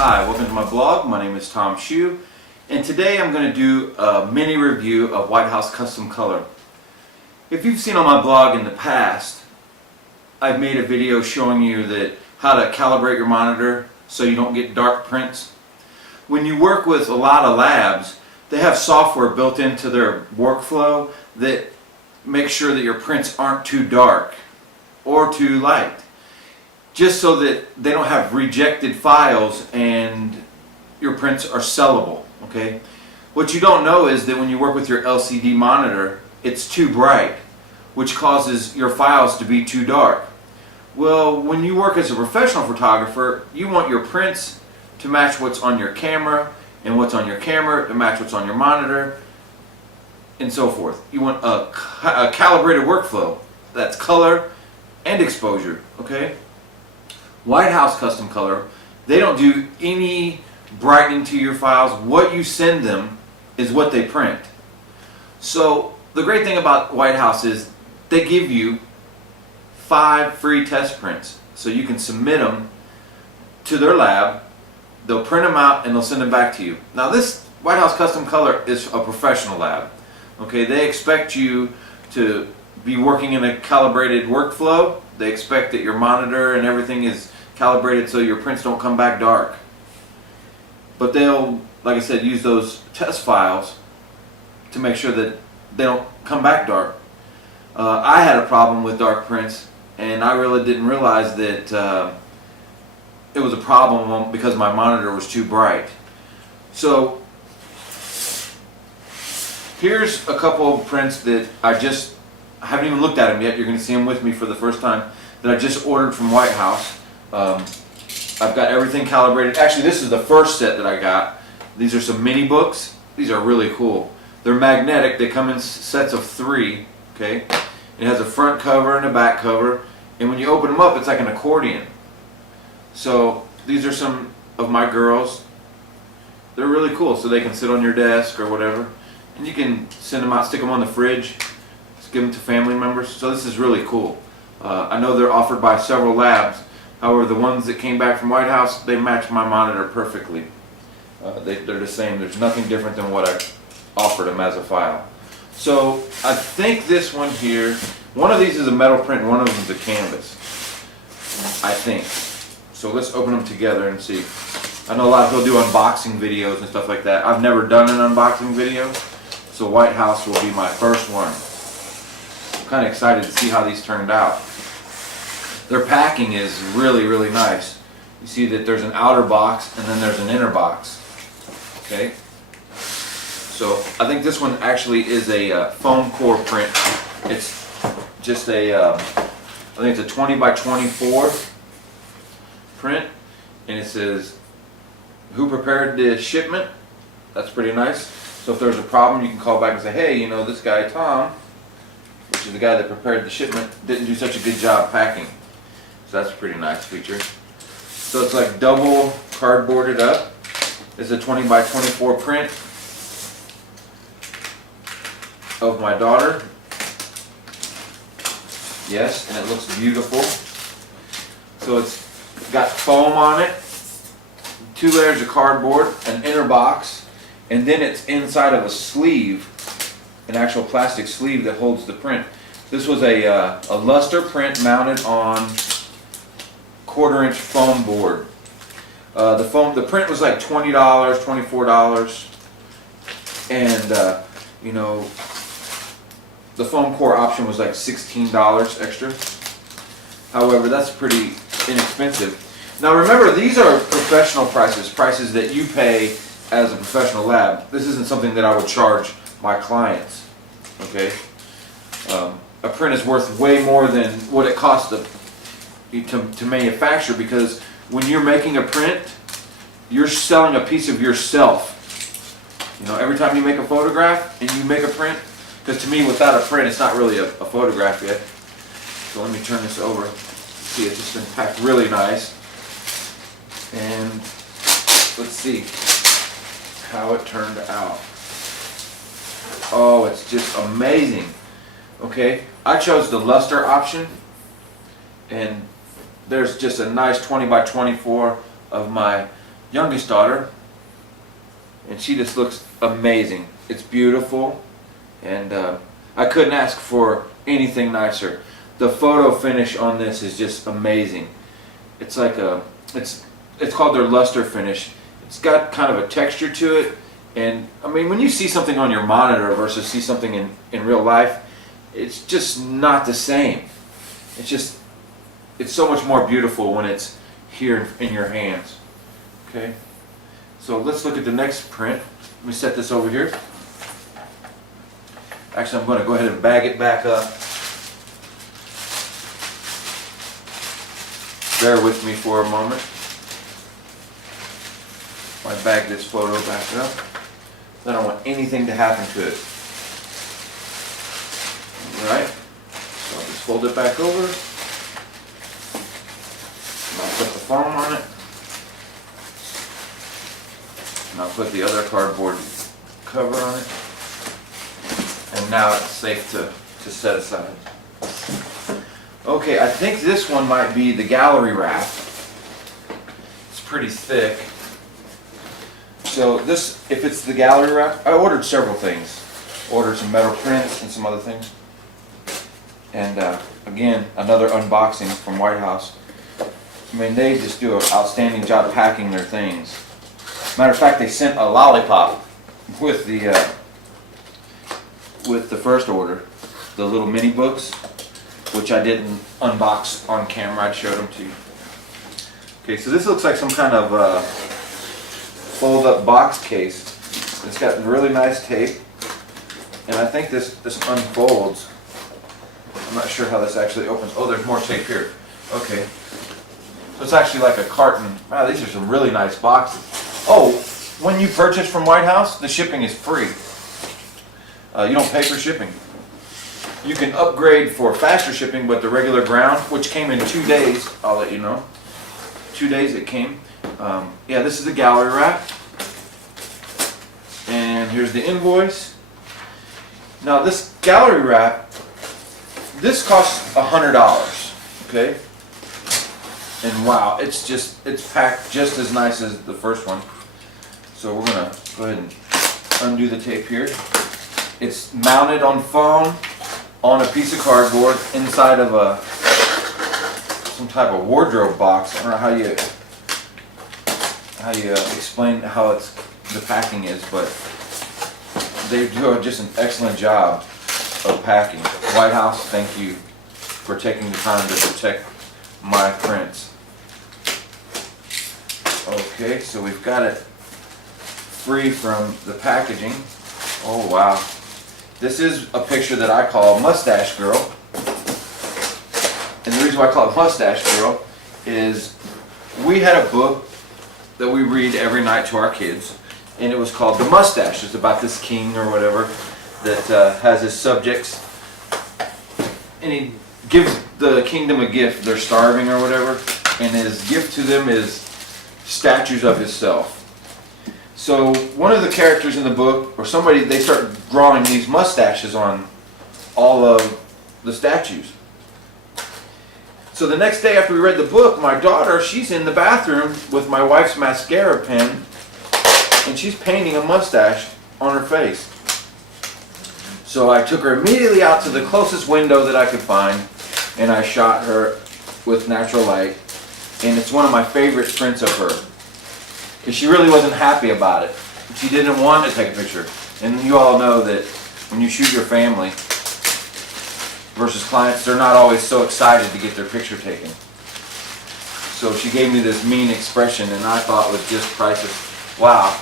Hi, welcome to my blog. My name is Tom Shue, and today I'm going to do a mini review of White House Custom Color. If you've seen on my blog in the past, I've made a video showing you that how to calibrate your monitor so you don't get dark prints. When you work with a lot of labs, they have software built into their workflow that makes sure that your prints aren't too dark or too light, just so that they don't have rejected files and your prints are sellable. Okay? What you don't know is that when you work with your LCD monitor, it's too bright, which causes your files to be too dark. Well, when you work as a professional photographer, you want your prints to match what's on your camera, and what's on your camera to match what's on your monitor, and so forth. You want a calibrated workflow that's color and exposure. Okay? White House Custom Color, they don't do any brightening to your files. What you send them is what they print. So the great thing about White House is they give you 5 free test prints, so you can submit them to their lab. They'll print them out and they'll send them back to you. Now this White House Custom Color is a professional lab. Okay, they expect you to be working in a calibrated workflow. They expect that your monitor and everything is calibrated so your prints don't come back dark. But they'll, like I said, use those test files to make sure that they don't come back dark. I had a problem with dark prints, and I really didn't realize that it was a problem because my monitor was too bright. So here's a couple of prints that I haven't even looked at them yet. You're going to see them with me for the first time, that I just ordered from White House. I've got everything calibrated. Actually, this is the first set that I got. These are some mini books. These are really cool. They're magnetic. They come in sets of 3. Okay, it has a front cover and a back cover, and when you open them up, it's like an accordion. So these are some of my girls. They're really cool, so they can sit on your desk or whatever, and you can send them out, stick them on the fridge, just give them to family members. So this is really cool. I know they're offered by several labs. However, the ones that came back from White House, they match my monitor perfectly. They're the same. There's nothing different than what I offered them as a file. So I think this one here, one of these is a metal print and one of them is a canvas, I think. So let's open them together and see. I know a lot of people do unboxing videos and stuff like that. I've never done an unboxing video, so White House will be my first one. I'm kind of excited to see how these turned out. Their packing is really, really nice. You see that there's an outer box and then there's an inner box. Okay. So I think this one actually is a foam core print. It's just a, I think it's a 20 by 24 print, and it says, "Who prepared the shipment?" That's pretty nice. So if there's a problem, you can call back and say, "Hey, you know, this guy Tom, which is the guy that prepared the shipment, didn't do such a good job packing." So that's a pretty nice feature. So it's like double cardboarded up. It's a 20 by 24 print of my daughter. Yes, and it looks beautiful. So it's got foam on it, 2 layers of cardboard, an inner box, and then it's inside of a sleeve, an actual plastic sleeve that holds the print. This was a luster print mounted on 1/4-inch foam board. The print was like $20, $24, and you know, the foam core option was like $16 extra. However, that's pretty inexpensive. Now remember, these are professional prices that you pay as a professional lab. This isn't something that I would charge my clients. Okay, a print is worth way more than what it costs to manufacture, because when you're making a print, you're selling a piece of yourself. You know, every time you make a photograph and you make a print, because to me, without a print, it's not really a photograph yet. So let me turn this over. See, it's just been packed really nice. And let's see how it turned out. Oh, it's just amazing. Okay, I chose the luster option, and there's just a nice 20 by 24 of my youngest daughter, and she just looks amazing. It's beautiful, and I couldn't ask for anything nicer. The photo finish on this is just amazing. It's like it's called their luster finish. It's got kind of a texture to it, and I mean, when you see something on your monitor versus see something in real life, it's just not the same. It's so much more beautiful when it's here in your hands. Okay, so let's look at the next print. Let me set this over here. Actually, I'm going to go ahead and bag it back up. Bear with me for a moment. I bag this photo back up. I don't want anything to happen to it. Alright, so I'll just fold it back over. And I'll put the foam on it. And I'll put the other cardboard cover on it. And now it's safe to set aside. Okay, I think this one might be the gallery wrap. It's pretty thick. So this, if it's the gallery wrap, I ordered several things. Ordered some metal prints and some other things. And again, another unboxing from White House. I mean, they just do an outstanding job packing their things. Matter of fact, they sent a lollipop with the first order, the little mini books, which I didn't unbox on camera. I showed them to you. Okay, so this looks like some kind of fold-up box case. It's got really nice tape, and I think this unfolds. I'm not sure how this actually opens. Oh, there's more tape here. Okay. So it's actually like a carton. Wow, these are some really nice boxes. Oh, when you purchase from White House, the shipping is free. You don't pay for shipping. You can upgrade for faster shipping, but the regular ground, which came in 2 days, I'll let you know. 2 days it came. Yeah, this is the gallery wrap. And here's the invoice. Now this gallery wrap, this costs $100, okay? And wow, it's packed just as nice as the first one. So we're gonna go ahead and undo the tape here. It's mounted on foam on a piece of cardboard inside of some type of wardrobe box. I don't know how you explain how the packing is, but they do just an excellent job of packing. White House, thank you for taking the time to protect my prints. Okay, so we've got it free from the packaging. Oh wow. This is a picture that I call Mustache Girl. And the reason why I call it Mustache Girl is we had a book that we read every night to our kids, and it was called The Mustache. It's about this king or whatever that has his subjects, and he gives the kingdom a gift. They're starving or whatever, and his gift to them is statues of himself. So one of the characters in the book, or somebody, they start drawing these mustaches on all of the statues. So the next day after we read the book, my daughter, she's in the bathroom with my wife's mascara pen, and she's painting a mustache on her face. So I took her immediately out to the closest window that I could find, and I shot her with natural light. And it's one of my favorite prints of her, because she really wasn't happy about it. She didn't want to take a picture. And you all know that when you shoot your family versus clients, they're not always so excited to get their picture taken. So she gave me this mean expression, and I thought it was just priceless. Wow,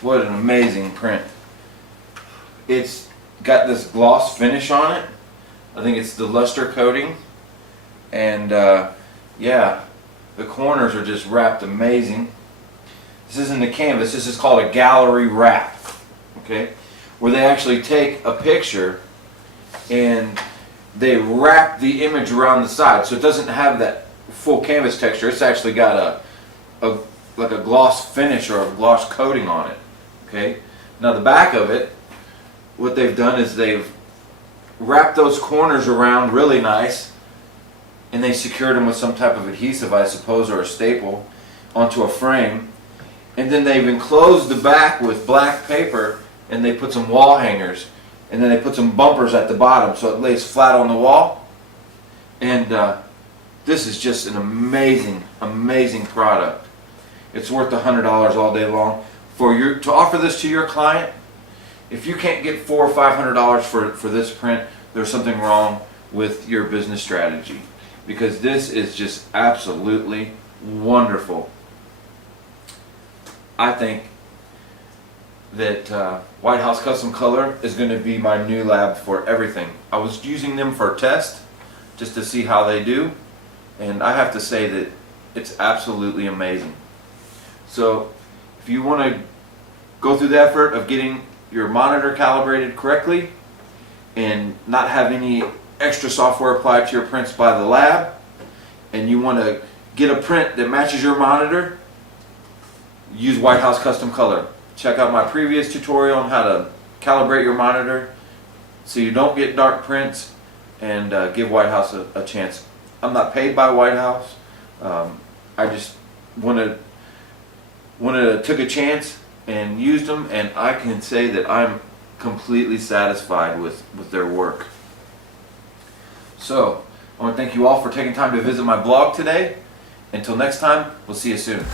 what an amazing print. It's got this gloss finish on it. I think it's the luster coating. And yeah, the corners are just wrapped amazing. This isn't a canvas, this is called a gallery wrap, okay? Where they actually take a picture and they wrap the image around the side, so it doesn't have that full canvas texture. It's actually got like a gloss finish or a gloss coating on it, okay? Now the back of it, what they've done is they've wrapped those corners around really nice, and they secured them with some type of adhesive, I suppose, or a staple onto a frame. And then they've enclosed the back with black paper, and they put some wall hangers, and then they put some bumpers at the bottom so it lays flat on the wall. And this is just an amazing, amazing product. It's worth $100 all day long. To offer this to your client, if you can't get $400 or $500 for this print, there's something wrong with your business strategy, because this is just absolutely wonderful. I think that White House Custom Color is going to be my new lab for everything. I was using them for a test just to see how they do, and I have to say that it's absolutely amazing. So if you want to go through the effort of getting your monitor calibrated correctly and not have any extra software applied to your prints by the lab, and you want to get a print that matches your monitor, use White House Custom Color. Check out my previous tutorial on how to calibrate your monitor so you don't get dark prints, and give White House a chance. I'm not paid by White House. I just took a chance and used them, and I can say that I'm completely satisfied with their work. So I want to thank you all for taking time to visit my blog today. Until next time, we'll see you soon.